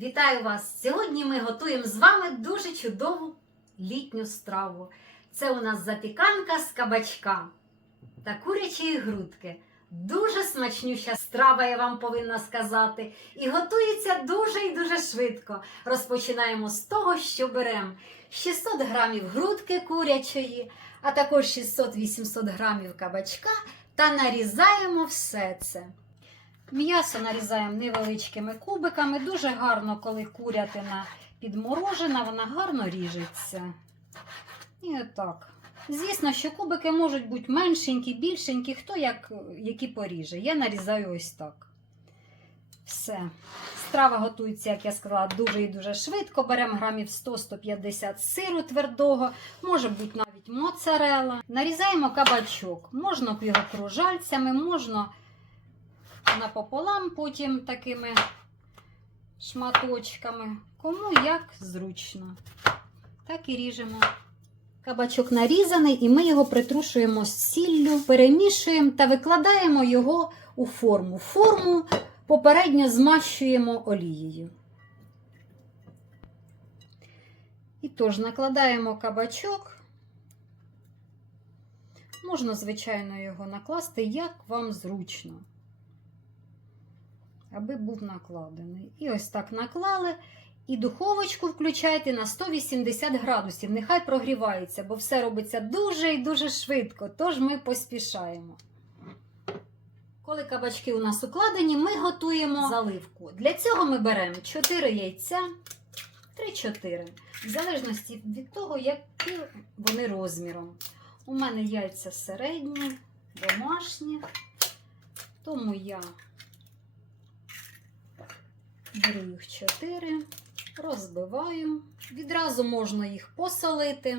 Вітаю вас! Сьогодні ми готуємо з вами дуже чудову літню страву. Це у нас запіканка з кабачка та курячої грудки. Дуже смачнюща страва, я вам повинна сказати. І готується дуже і дуже швидко. Розпочинаємо з того, що беремо 600 грамів грудки курячої, а також 600-800 грамів кабачка та нарізаємо все це. М'ясо нарізаємо невеличкими кубиками. Дуже гарно, коли курятина підморожена, вона гарно ріжеться. І отак. Звісно, що кубики можуть бути меншенькі, більшенькі, хто як, які поріже. Я нарізаю ось так. Все. Страва готується, як я сказала, дуже і дуже швидко. Беремо грамів 100-150 сиру твердого, може бути навіть моцарела. Нарізаємо кабачок. Можна його кружальцями, можна напополам потім такими шматочками. Кому як зручно. Так і ріжемо. Кабачок нарізаний, і ми його притрушуємо з сіллю, перемішуємо та викладаємо його у форму. Форму попередньо змащуємо олією. І тож накладаємо кабачок. Можна, звичайно, його накласти, як вам зручно аби був накладений. І ось так наклали. І духовочку включайте на 180 градусів. Нехай прогрівається, бо все робиться дуже і дуже швидко, тож ми поспішаємо. Коли кабачки у нас укладені, ми готуємо заливку. Для цього ми беремо 4 яйця, 3-4, в залежності від того, які вони розміром. У мене яйця середні, домашні, тому я Беру їх 4, розбиваю. Відразу можна їх посолити,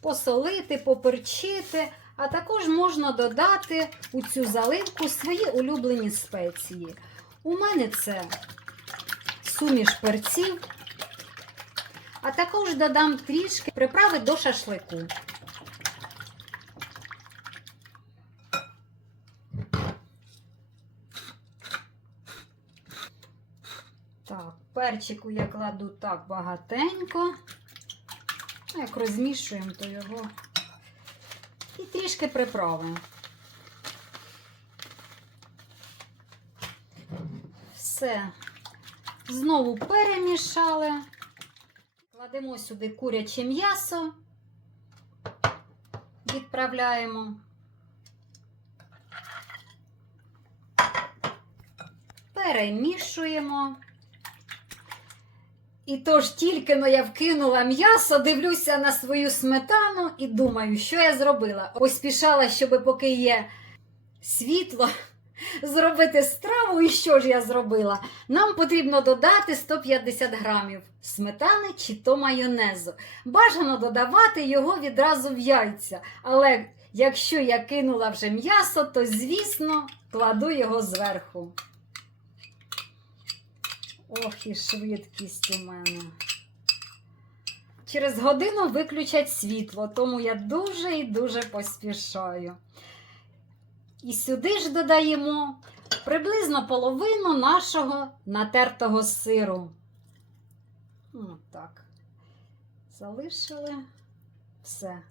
посолити, поперчити, а також можна додати у цю заливку свої улюблені спеції. У мене це суміш перців, а також додам трішки приправи до шашлику. Так, перчику я кладу так багатенько. Як розмішуємо, то його і трішки приправимо. Все. Знову перемішали. Кладемо сюди куряче м'ясо, відправляємо. Перемішуємо. І тож тільки но я вкинула м'ясо, дивлюся на свою сметану і думаю, що я зробила. Поспішала, щоб поки є світло, зробити страву. І що ж я зробила? Нам потрібно додати 150 грамів сметани чи то майонезу. Бажано додавати його відразу в яйця. Але якщо я кинула вже м'ясо, то, звісно, кладу його зверху. Ох, і швидкість у мене. Через годину виключать світло, тому я дуже і дуже поспішаю. І сюди ж додаємо приблизно половину нашого натертого сиру. Ну, так. Залишили все.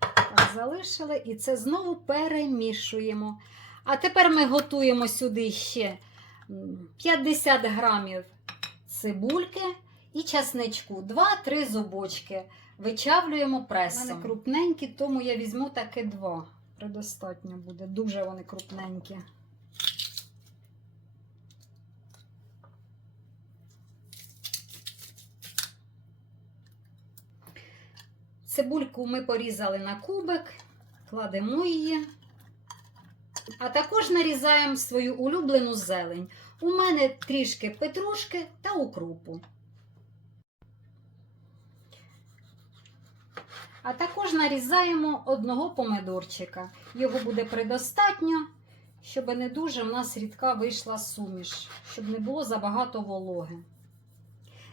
Так, залишили і це знову перемішуємо. А тепер ми готуємо сюди ще 50 грамів цибульки і часничку. 2-3 зубочки. Вичавлюємо пресом. У крупненькі, тому я візьму таки два. Предостатньо буде. Дуже вони крупненькі. Цибульку ми порізали на кубик, кладемо її. А також нарізаємо свою улюблену зелень. У мене трішки петрушки та укрупу. А також нарізаємо одного помидорчика. Його буде предостатньо, щоб не дуже в нас рідка вийшла суміш, щоб не було забагато вологи.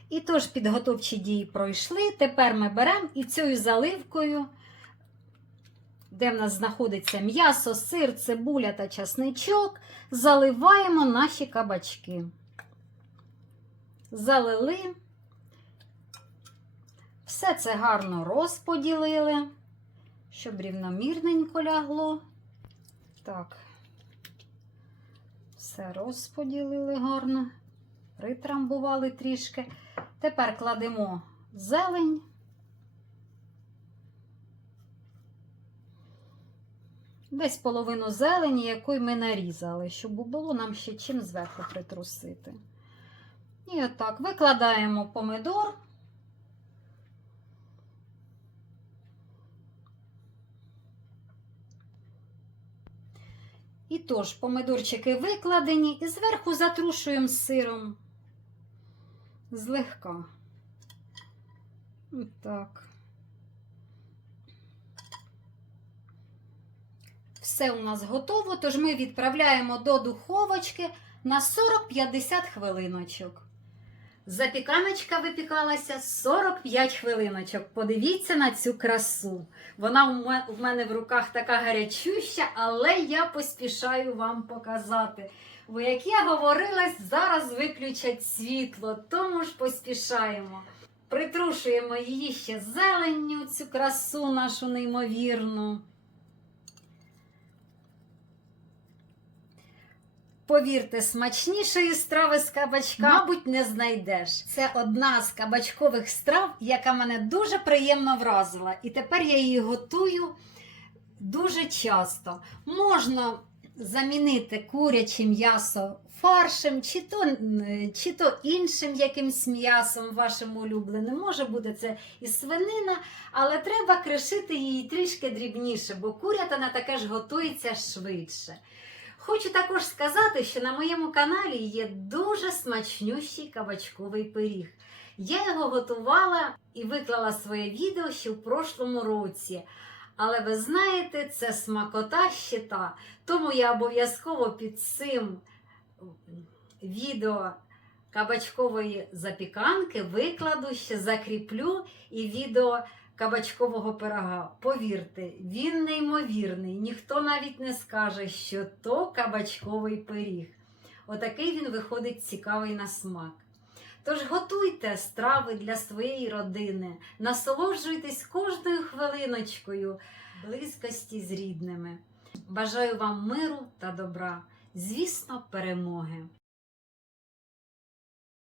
І тож підготовчі дії пройшли. Тепер ми беремо і цією заливкою де в нас знаходиться м'ясо, сир, цибуля та часничок, заливаємо наші кабачки. залили. Все це гарно розподілили, щоб рівномірненько лягло. Так, все розподілили гарно, притрамбували трішки. Тепер кладемо зелень. Десь половину зелені, яку ми нарізали, щоб було нам ще чим зверху притрусити. І отак викладаємо помидор. І тож помидорчики викладені і зверху затрушуємо сиром злегка. Так. Все у нас готово, тож ми відправляємо до духовочки на 40-50 хвилиночок. Запіканочка випікалася 45 хвилиночок. Подивіться на цю красу. Вона у мене в руках така гарячуща, але я поспішаю вам показати. Бо, як я говорила, зараз виключать світло, тому ж поспішаємо. Притрушуємо її ще зеленню, цю красу нашу неймовірну. Повірте, смачнішої страви з кабачка, мабуть, не знайдеш. Це одна з кабачкових страв, яка мене дуже приємно вразила. І тепер я її готую дуже часто. Можна замінити куряче м'ясо фаршем, чи то, чи то іншим якимсь м'ясом вашим улюбленим. Може буде це і свинина, але треба кришити її трішки дрібніше, бо курятина таке ж готується швидше. Хочу також сказати, що на моєму каналі є дуже смачнющий кабачковий пиріг. Я його готувала і виклала своє відео ще в прошлому році. Але ви знаєте, це смакота ще та. Тому я обов'язково під цим відео кабачкової запіканки викладу, ще закріплю і відео кабачкового пирога. Повірте, він неймовірний. Ніхто навіть не скаже, що то кабачковий пиріг. Отакий він виходить цікавий на смак. Тож готуйте страви для своєї родини, насолоджуйтесь кожною хвилиночкою близькості з рідними. Бажаю вам миру та добра, звісно, перемоги!